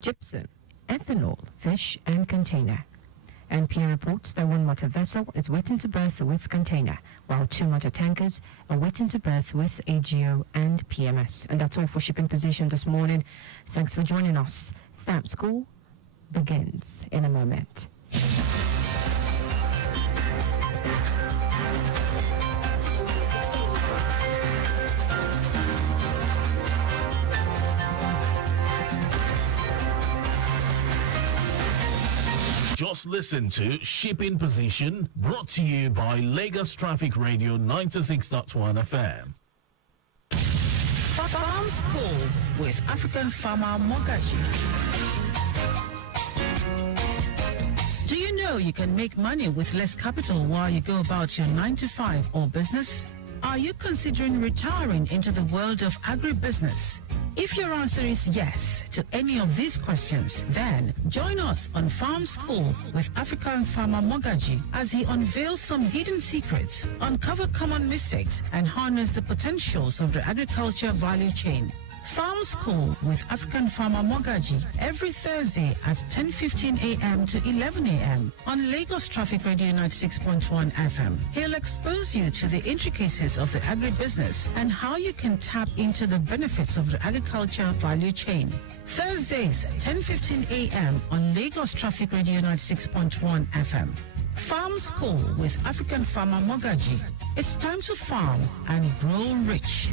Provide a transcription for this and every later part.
gypsum, ethanol, fish, and container. NPA reports that one motor vessel is waiting to berth with container, while two motor tankers are waiting to berth with AGO and PMS. And that's all for shipping position this morning. Thanks for joining us. FAM School begins in a moment. Just listen to Shipping Position, brought to you by Lagos Traffic Radio 96.1 FM. Farm School with African farmer Mogaji. Do you know you can make money with less capital while you go about your 9 to 5 or business? Are you considering retiring into the world of agribusiness? If your answer is yes to any of these questions, then join us on Farm School with African farmer Mogaji as he unveils some hidden secrets, uncover common mistakes, and harness the potentials of the agriculture value chain. Farm School with African farmer Mogaji every Thursday at 10:15 a.m. to 11 a.m. on Lagos Traffic Radio 96.1 FM. He'll expose you to the intricacies of the agribusiness and how you can tap into the benefits of the agriculture value chain. Thursdays, 10:15 a.m. on Lagos Traffic Radio 96.1 FM. Farm School with African farmer Mogaji. It's time to farm and grow rich.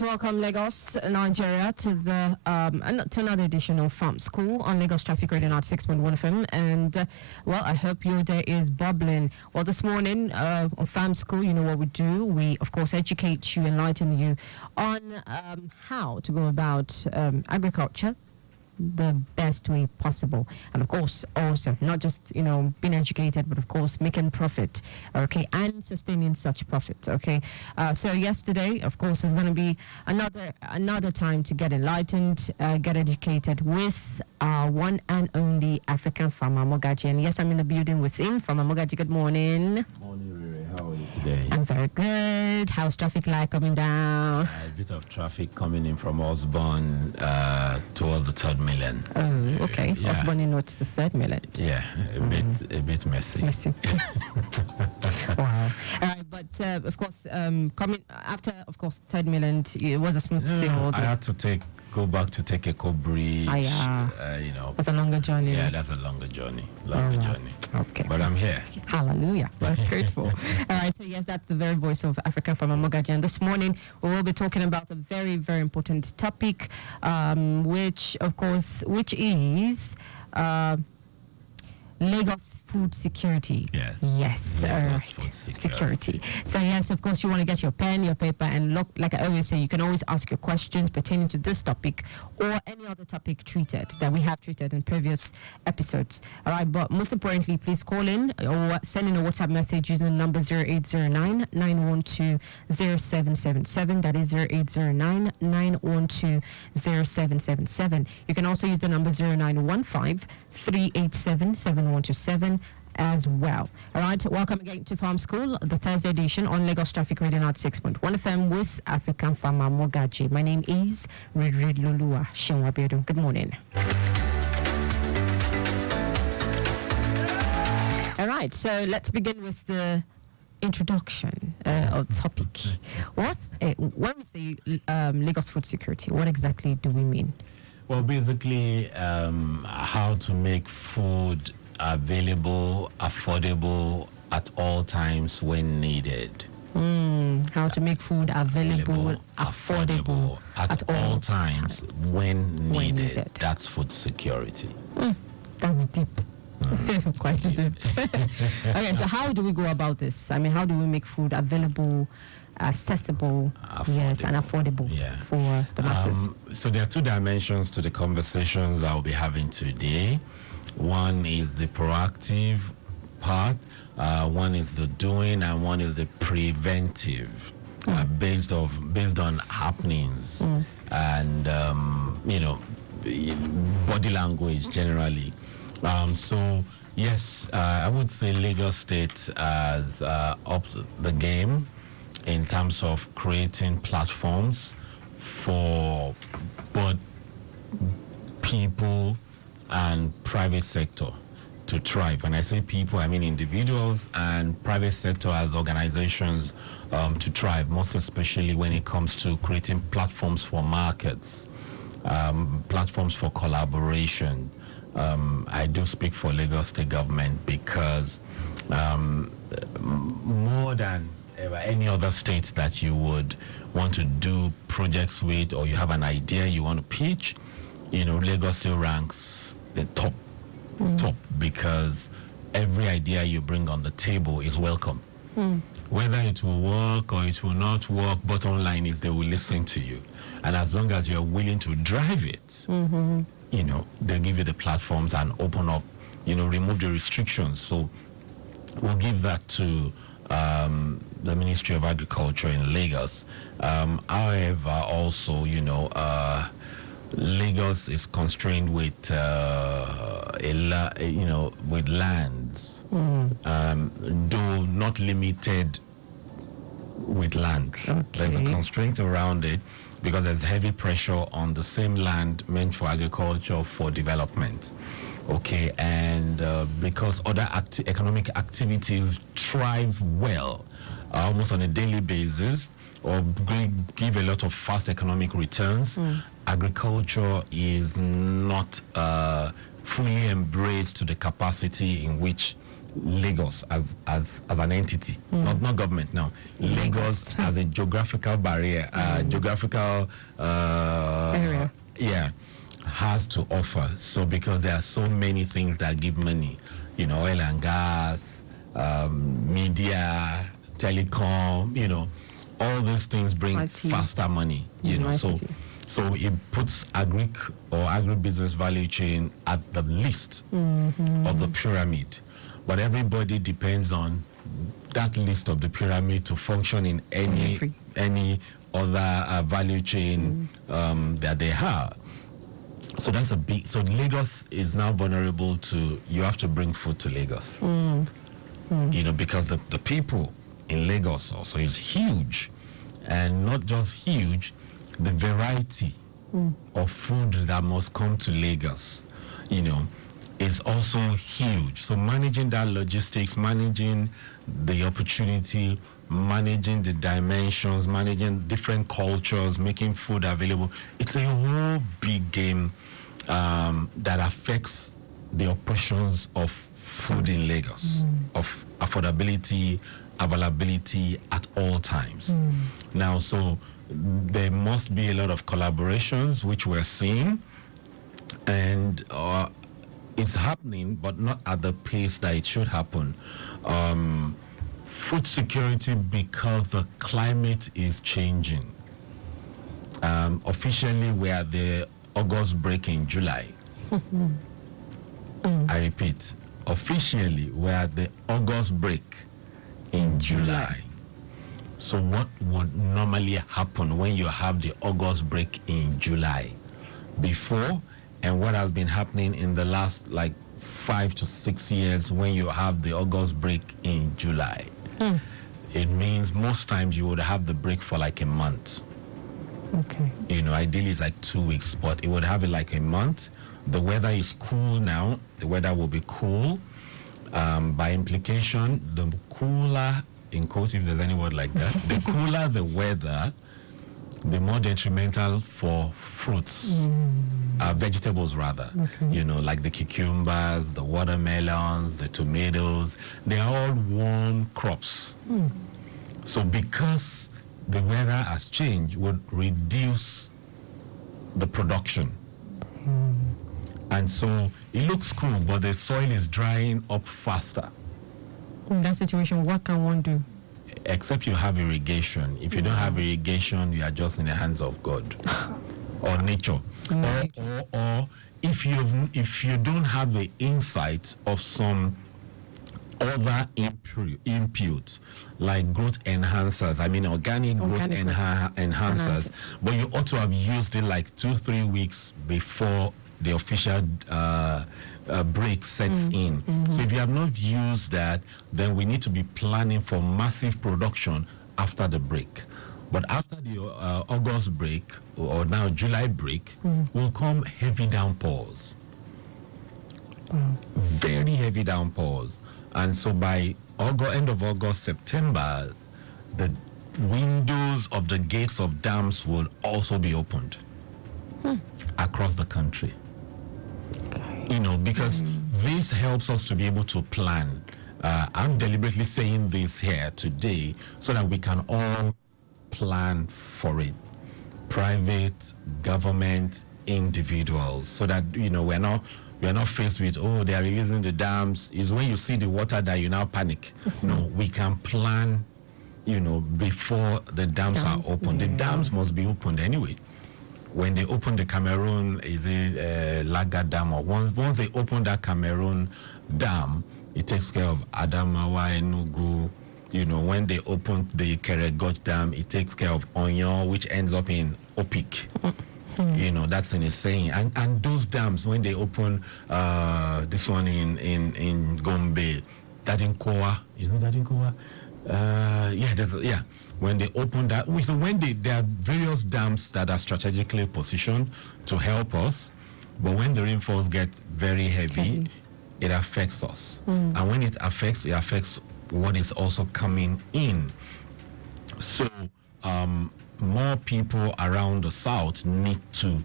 Welcome Lagos, Nigeria to the to another edition of Farm School on Lagos Traffic Radio 96.1 FM. And well, I hope your day is bubbling. Well, this morning on Farm School, you know what we do. We of course educate you, enlighten you on how to go about agriculture the best way possible, and of course also not just being educated, but of course making profit, okay, and sustaining such profit, okay. So yesterday of course is going to be another time to get enlightened, get educated with one and only African farmer Mogaji. And yes, I'm in the building with him. Farmer Mogaji, good morning. Morning, Riri. How are you today? I'm very good. How's traffic like coming down? A bit of traffic coming in from Osborne towards the 3rd million. Oh, okay. Yeah. Osborne in what's the 3rd million? Yeah, a bit messy. Messy. Wow. All right, but of course, coming after, of course, 3rd million, it was a smooth sail. I had to go back to take a co-bridge. That's a longer journey. Yeah, that's a longer journey. Journey. Okay. But I'm here. Hallelujah. We're grateful. All right, so yes, that's the very voice of African farmer Mogaji. And this morning, we will be talking about a very, very important topic, which is Lagos food security. Yes. Lagos food security. So yes, of course, you want to get your pen, your paper, and look, like I always say, you can always ask your questions pertaining to this topic or any other topic that we have treated in previous episodes. All right, but most importantly, please call in or send in a WhatsApp message using the number 0809 912 0777. That is 0809 912 0777. You can also use the number 0915 387 7127. as well. All right, welcome again to Farm School, the Thursday edition on Lagos Traffic Radio 96.1 FM with African farmer Mogaji. My name is Red Lulua Shenwabedu. Good morning. All right, so let's begin with the introduction of the topic. When we say Lagos food security, what exactly do we mean? Well, basically, how to make food available, affordable at all times when needed. How to make food available, affordable at all times when needed. That's food security. That's deep. Quite deep. Okay, so how do we go about this? I mean, how do we make food available, accessible, and affordable for the masses? So there are two dimensions to the conversations I'll be having today. One is the proactive part, one is the doing, and one is the preventive, based on happenings and body language generally. So yes, I would say Lagos State has upped the game in terms of creating platforms for both people and private sector to thrive. When I say people, I mean individuals and private sector as organizations to thrive, most especially when it comes to creating platforms for markets, platforms for collaboration. I do speak for Lagos State government because more than any other states that you would want to do projects with, or you have an idea you want to pitch, Lagos still ranks the top, because every idea you bring on the table is welcome. Whether it will work or it will not work, bottom line is they will listen to you. And as long as you're willing to drive it, they'll give you the platforms and open up, remove the restrictions. So we'll give that to the Ministry of Agriculture in Lagos. However, also, Lagos is constrained with with lands, though not limited with land. Okay. There's a constraint around it because there's heavy pressure on the same land meant for agriculture for development. Okay, and because other economic activities thrive well almost on a daily basis or give a lot of fast economic returns, agriculture is not fully embraced to the capacity in which Lagos as an entity, not government now. Lagos as a geographical barrier, geographical area. Has to offer. So because there are so many things that give money, oil and gas, media, telecom, all those things bring IT. faster money, So it puts agribusiness value chain at the least of the pyramid. But everybody depends on that list of the pyramid to function in any other value chain that they have. So that's so Lagos is now vulnerable to, you have to bring food to Lagos. Because the people in Lagos also is huge. And not just huge, the variety of food that must come to Lagos, is also huge. So managing that logistics, managing the opportunity, managing the dimensions, managing different cultures, making food available, it's a whole big game that affects the operations of food in Lagos, of affordability, availability at all times. Now, so there must be a lot of collaborations, which we're seeing, and it's happening, but not at the pace that it should happen. Food security, because the climate is changing. Officially, we are the August break in July. I repeat, officially, we are the August break in July. So what would normally happen when you have the August break in July? Before, and what has been happening in the last like 5 to 6 years when you have the August break in July. It means most times you would have the break for like a month. Okay. You know, ideally it's like 2 weeks, but it would have it like a month. The weather is cool now. The weather will be cool. By implication, the cooler, in quotes if there's any word like that, the cooler the weather, the more detrimental for fruits, vegetables rather. Okay. You know, like the cucumbers, the watermelons, the tomatoes, they are all warm crops. So because the weather has changed, would reduce the production. And so it looks cool, but the soil is drying up faster. In that situation, what can one do? Except you have irrigation. If you don't have irrigation, you are just in the hands of God or nature. Or if you don't have the insight of some other inputs like growth enhancers, I mean organic growth enhancers, but you ought to have used it like 2-3 weeks before the official break sets in. So if you have not used that, then we need to be planning for massive production after the break. But after the August break, or now July break, will come heavy downpours. Very heavy downpours. And so by end of August, September, the windows of the gates of dams will also be opened across the country. You know, because this helps us to be able to plan. I'm deliberately saying this here today so that we can all plan for it. Private, government, individuals, so that, you know, we're not faced with, oh, they are releasing the dams. Is when you see the water that you now panic. No, we can plan, you know, before the dams are opened. The dams must be opened anyway. When they open the Cameroon, is it Laga Dam, or once they open that Cameroon dam, it takes care of Adamawa, Enugu. You know, when they open the Keregot Dam, it takes care of Onyon, which ends up in Opik. You know, that's in a saying. And those dams, when they open this one in Gombe, Dadinkowa, isn't Dadinkowa? Yeah. When they open that, so when there are various dams that are strategically positioned to help us, but when the rainfalls get very heavy, it affects us. And when it affects what is also coming in. So more people around the south need to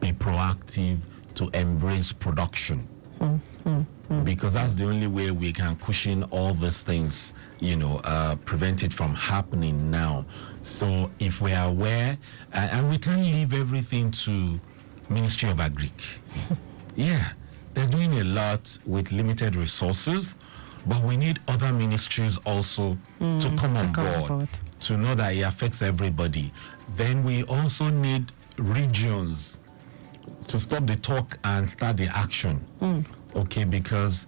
be proactive to embrace production. Because that's the only way we can cushion all these things, you know, prevent it from happening now. So if we are aware, and we can't leave everything to Ministry of Agric. Yeah, they're doing a lot with limited resources, but we need other ministries also to come on board, to know that it affects everybody. Then we also need regions to stop the talk and start the action. Okay, because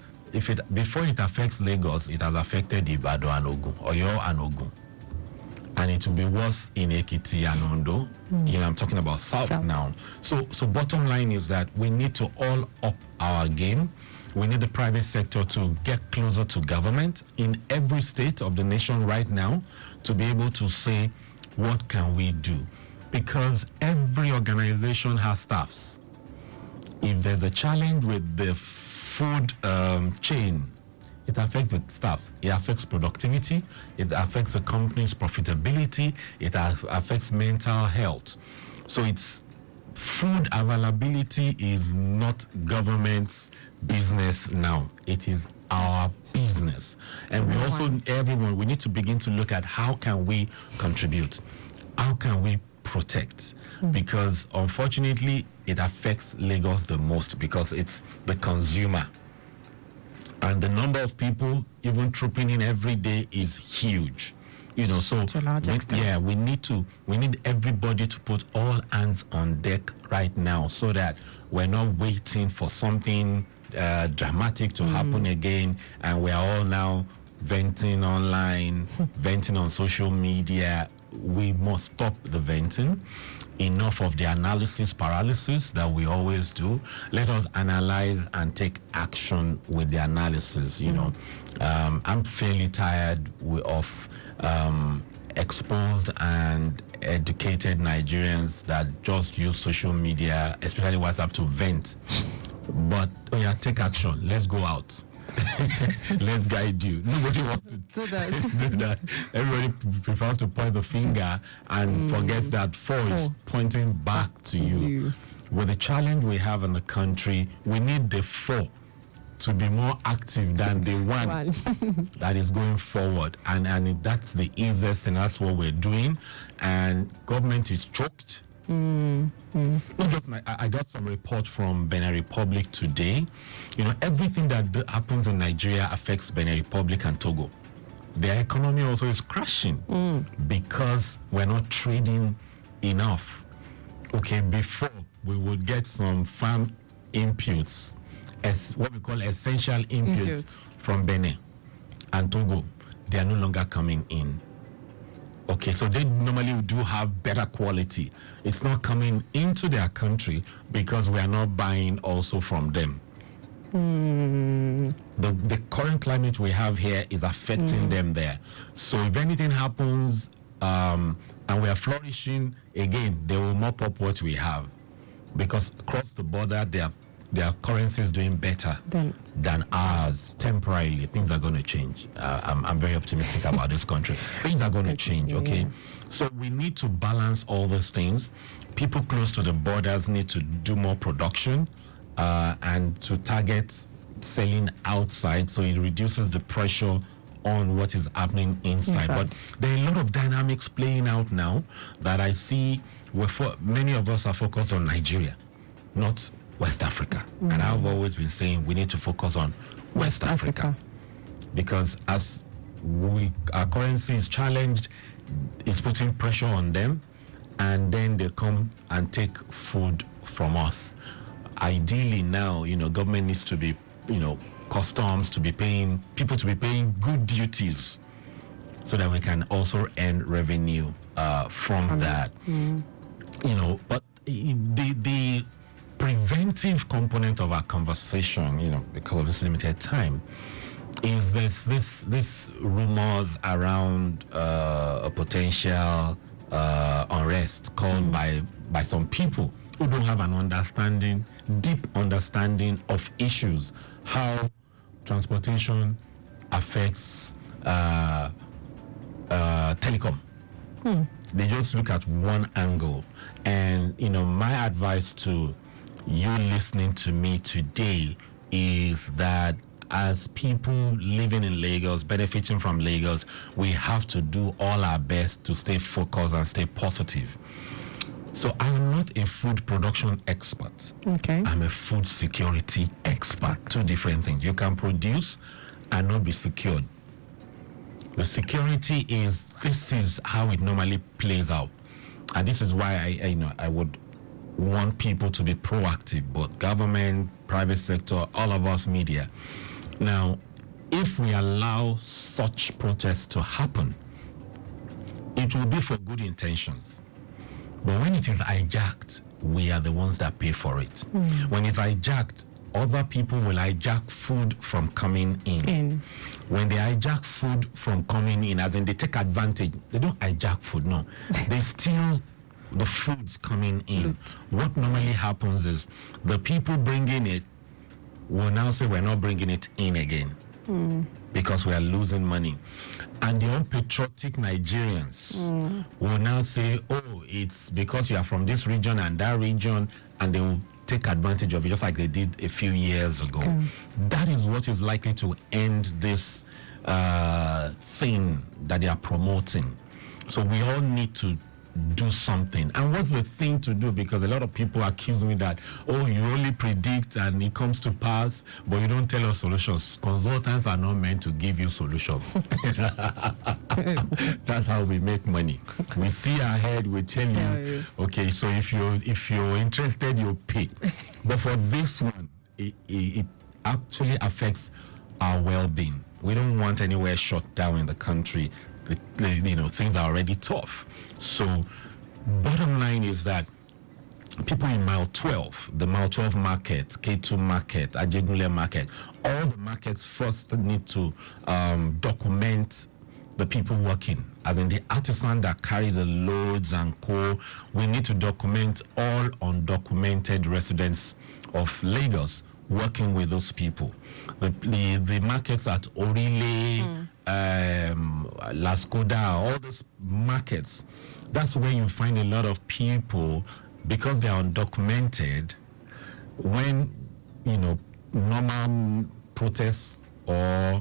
before it affects Lagos, it has affected Ibadan and Ogun, Oyo and Ogun. And it will be worse in Ekiti and Ondo. You know, I'm talking about South now. So bottom line is that we need to all up our game. We need the private sector to get closer to government in every state of the nation right now to be able to say, what can we do? Because every organization has staffs. If there's a challenge with the food chain, it affects the staff. It affects productivity. It affects the company's profitability. It affects mental health. So it's food availability is not government's business now. It is our business. And we also, everyone, we need to begin to look at how can we contribute? How can we protect? Because unfortunately, it affects Lagos the most because it's the consumer. And the number of people even trooping in every day is huge. You know, so we need everybody to put all hands on deck right now so that we're not waiting for something dramatic to happen again, and we're all now venting online, venting on social media. we must stop the venting. Enough of the analysis paralysis that we always do. Let us analyze and take action with the analysis. You know, I'm fairly tired of exposed and educated Nigerians that just use social media, especially WhatsApp, to vent. But take action. Let's go out. Let's guide you. Nobody wants to do that. Everybody prefers to point the finger and forgets that four is pointing back to you. With the challenge we have in the country, we need the four to be more active than the one that is going forward. And that's the easiest, and that's what we're doing. And government is choked. Not just I got some report from Benin Republic today. You know, everything that happens in Nigeria affects Benin Republic and Togo. Their economy also is crashing because we're not trading enough. Okay, before we would get some farm inputs, as what we call essential inputs from Benin and Togo. They are no longer coming in. Okay, so they normally do have better quality. It's not coming into their country because we are not buying also from them. The current climate we have here is affecting them there. So if anything happens and we are flourishing, again, they will mop up what we have. Because across the border, their currency is doing better than ours. Temporarily, things are going to change. I'm very optimistic about this country. Things are going to change, okay? So we need to balance all those things. People close to the borders need to do more production and to target selling outside, so it reduces the pressure on what is happening inside. But there are a lot of dynamics playing out now that I see where many of us are focused on Nigeria, not West Africa. And I've always been saying we need to focus on West Africa. Because as our currency is challenged, it's putting pressure on them, and then they come and take food from us. Ideally now, government needs to be, customs to be paying, people to be paying good duties so that we can also earn revenue from that. But the preventive component of our conversation, because of this limited time, is this rumors around a potential unrest caused by some people who don't have an deep understanding of issues, how transportation affects telecom. They just look at one angle. And, my advice to you listening to me today is that as people living in Lagos, benefiting from Lagos, we have to do all our best to stay focused and stay positive. So I am not a food production expert. Okay. I'm a food security expert. Two different things. You can produce and not be secured. The security this is how it normally plays out. And this is why I would want people to be proactive, both government, private sector, all of us media. Now, if we allow such protests to happen, it will be for good intentions. But when it is hijacked, we are the ones that pay for it. When it's hijacked, other people will hijack food from coming in. When they hijack food from coming in, as in they take advantage, they don't hijack food, no. They steal the foods coming in. What normally happens is the people bringing it will now say we're not bringing it in again because we are losing money. And the unpatriotic Nigerians will now say, oh, it's because you are from this region and that region, and they will take advantage of it just like they did a few years ago. That is what is likely to end this thing that they are promoting. So we all need to do something. And what's the thing to do? Because a lot of people accuse me that, oh, you only predict and it comes to pass, but you don't tell us solutions. Consultants are not meant to give you solutions. That's how we make money. We see ahead, we tell you, okay, so if you're interested, you pay. But for this one, it actually affects our well-being. We don't want anywhere shut down in the country. things are already tough. So bottom line is that people in Mile 12, the Mile 12 market, K2 market, Ajegule market, all the markets first need to document the people working. As in the artisan that carry the loads and co, we need to document all undocumented residents of Lagos working with those people. The markets at Orile, Lascoda, all those markets, that's where you find a lot of people, because they are undocumented. When normal protests or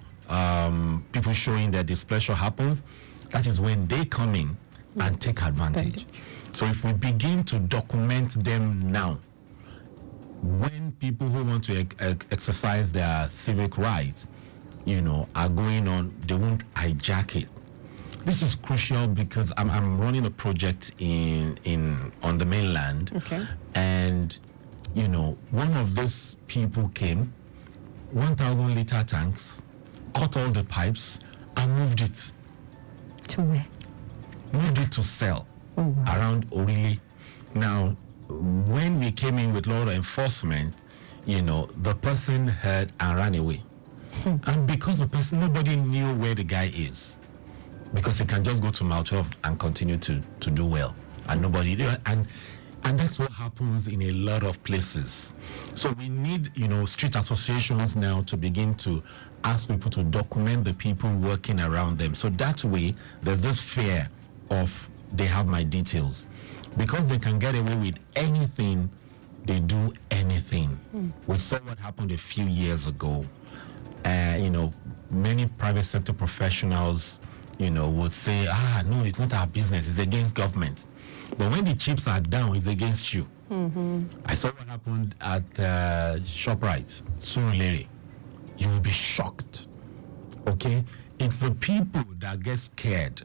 people showing their displeasure happens, that is when they come in and take advantage. So if we begin to document them now, when people who want to exercise their civic rights, are going on, they won't hijack it. This is crucial because I'm running a project on the mainland, and one of these people came, 1,000 liter tanks, cut all the pipes, and moved it to where? Moved it to sell around Orile. Now, when we came in with law enforcement, the person heard and ran away, and because the person, nobody knew where the guy is. Because he can just go to Mile 12 and continue to do well, and nobody and that's what happens in a lot of places. So we need street associations now to begin to ask people to document the people working around them. So that way there's this fear of they have my details, because they can get away with anything. They do anything. We saw what happened a few years ago. Many private sector professionals would say, no, it's not our business, it's against government. But when the chips are down, it's against you. I saw what happened at ShopRite, Surulere. You will be shocked, okay? It's the people that get scared,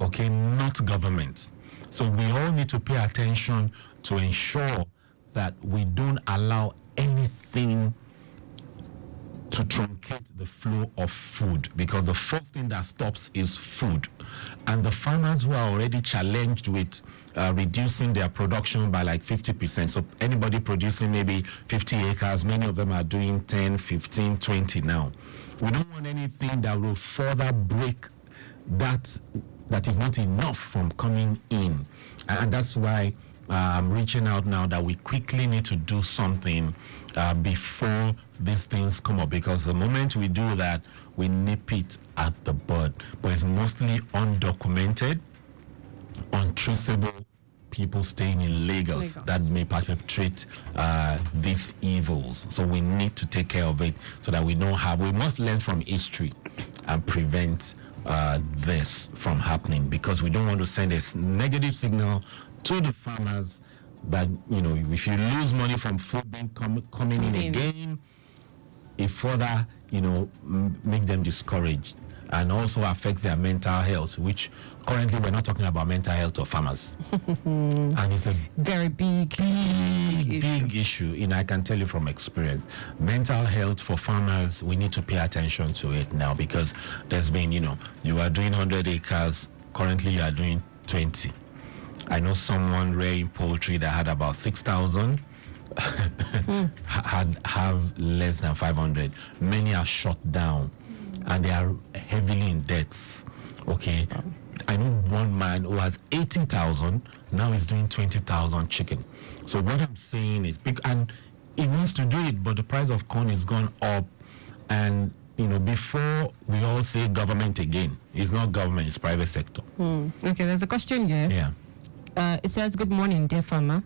okay, not government. So we all need to pay attention to ensure that we don't allow anything to truncate the flow of food, because the first thing that stops is food. And the farmers who are already challenged with reducing their production by like 50%. So anybody producing maybe 50 acres, many of them are doing 10, 15, 20 now. We don't want anything that will further break that is not enough from coming in. And that's why I'm reaching out now that we quickly need to do something before these things come up, because the moment we do that, we nip it at the bud. But it's mostly undocumented, untraceable people staying in Lagos that may perpetrate these evils. So we need to take care of it so that we must learn from history and prevent this from happening, because we don't want to send a negative signal to the farmers that, if you lose money from food being coming in again, it further, make them discouraged and also affect their mental health, which currently we're not talking about mental health of farmers. And it's a very big issue. I can tell you from experience, mental health for farmers, we need to pay attention to it now, because there's been, you are doing 100 acres, currently you are doing 20. I know someone rearing poultry that had about 6,000 have less than 500. Many are shut down and they are heavily in debts. Okay, I know one man who has 80,000, now he's doing 20,000 chicken. So what I'm saying is big, and he wants to do it, but the price of corn is gone up. And before we all say government again, it's not government, it's private sector. Okay, there's a question here. Yeah. It says, good morning, dear farmer.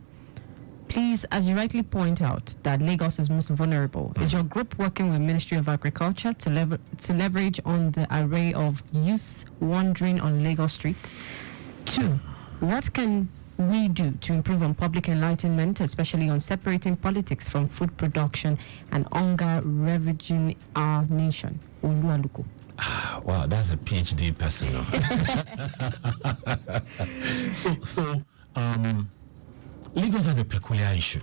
Please, as you rightly point out, that Lagos is most vulnerable. Is your group working with Ministry of Agriculture to leverage on the array of youths wandering on Lagos streets? 2, what can we do to improve on public enlightenment, especially on separating politics from food production and hunger ravaging our nation? Oluwaluko. Wow, that's a PhD person. So, Lagos has a peculiar issue.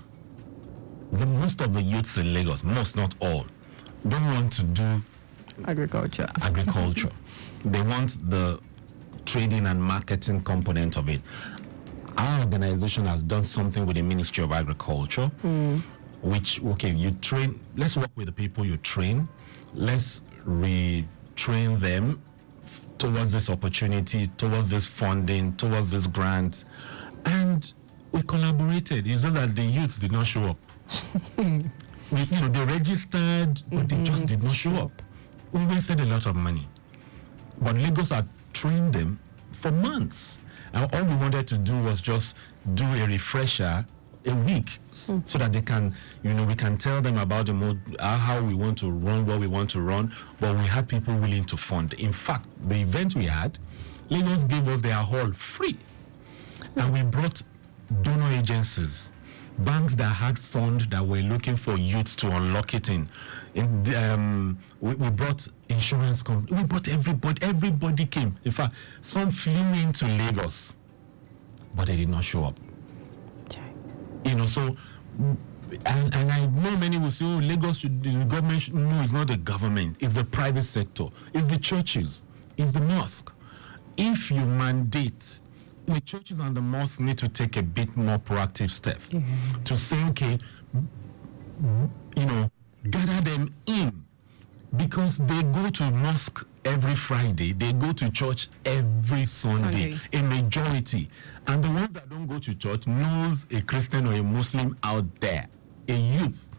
Most of the youths in Lagos, most, not all, don't want to do agriculture. They want the trading and marketing component of it. Our organization has done something with the Ministry of Agriculture, which, okay, you train, let's work with the people you train, let's retrain them towards this opportunity, towards this funding, towards this grants, and we collaborated. It's just that the youths did not show up. They registered, but they just did not show up. We wasted a lot of money. But Lagos had trained them for months. And all we wanted to do was just do a refresher a week so that they can, we can tell them about how we want to run, what we want to run, but we had people willing to fund. In fact, the event we had, Lagos gave us their hall free. And we brought donor agencies, banks that had funds that were looking for youths to unlock it in. We brought insurance companies. We brought everybody came. In fact, some flew into Lagos, but they did not show up. So, and I know many will say, Lagos the government should. No, it's not the government. It's the private sector. It's the churches. It's the mosque. If you mandate, the churches and the mosques need to take a bit more proactive step to say, okay, gather them in, because they go to mosque every Friday, they go to church every Sunday. A majority. And the ones that don't go to church knows a Christian or a Muslim out there, a youth.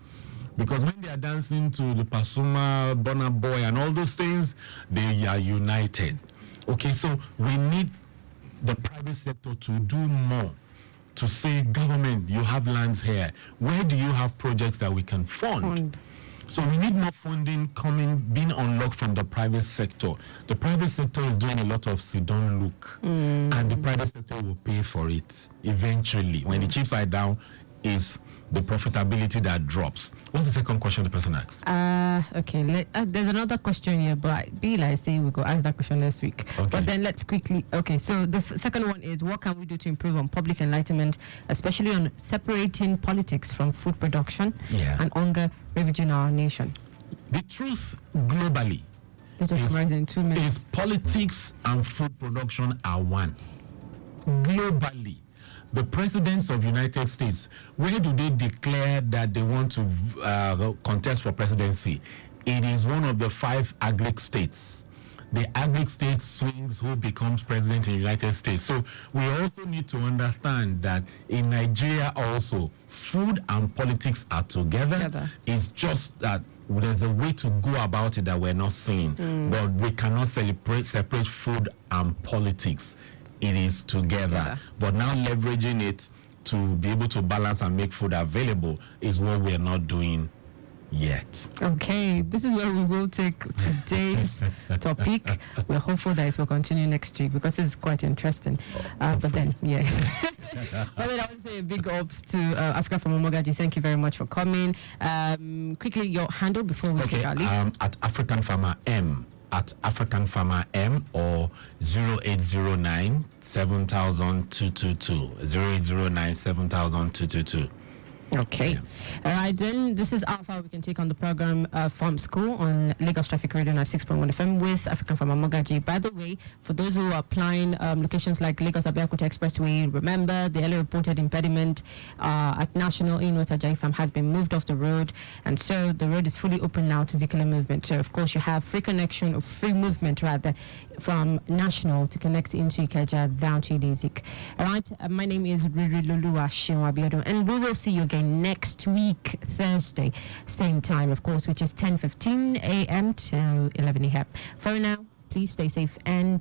Because when they are dancing to the Pasuma, Burna Boy and all those things, they are united. Okay, so we need the private sector to do more, to say, government, you have lands here. Where do you have projects that we can fund? So we need more funding being unlocked from the private sector. The private sector is doing a lot of sit-down look, and the private sector will pay for it eventually. When the chips are down, is the profitability that drops. What's the second question the person asked? Okay, there's another question here, but I say we go ask that question next week. Okay. But then let's quickly, so the second one is, what can we do to improve on public enlightenment, especially on separating politics from food production and hunger ravaging our nation? The truth globally is politics and food production are one. Globally, the presidents of United States, where do they declare that they want to contest for presidency? It is one of the 5 agric states. The agric state swings who becomes president in the United States. So we also need to understand that in Nigeria also, food and politics are together. It's just that there's a way to go about it that we're not seeing. But we cannot separate food and politics. It is together. But now leveraging it to be able to balance and make food available is what we're not doing yet. Okay, this is where we will take today's topic. We're hopeful that it will continue next week because it's quite interesting. But then, yes. But then I want to say a big ups to Africa from Mogaji. Thank you very much for coming. Quickly, your handle before we take our leave. At African Farmer M. At African Farmer M, or 0809 7222. 0809 7222. Okay. All right, then this is how far we can take on the program Farm School on Lagos Traffic Radio 96.1 FM with African Farmer Mogaji. By the way, for those who are applying locations like Lagos Abeokuta Expressway, remember the earlier reported impediment at National in Watajayi Farm has been moved off the road, and so the road is fully open now to vehicular movement. So of course you have free connection, or free movement rather, from National to connect into Ikeja down to Ilezik. All right, my name is Riri Lulua Shiwabiodun, and we will see you again next week, Thursday, same time, of course, which is 10:15 a.m. to 11 a.m. For now, please stay safe and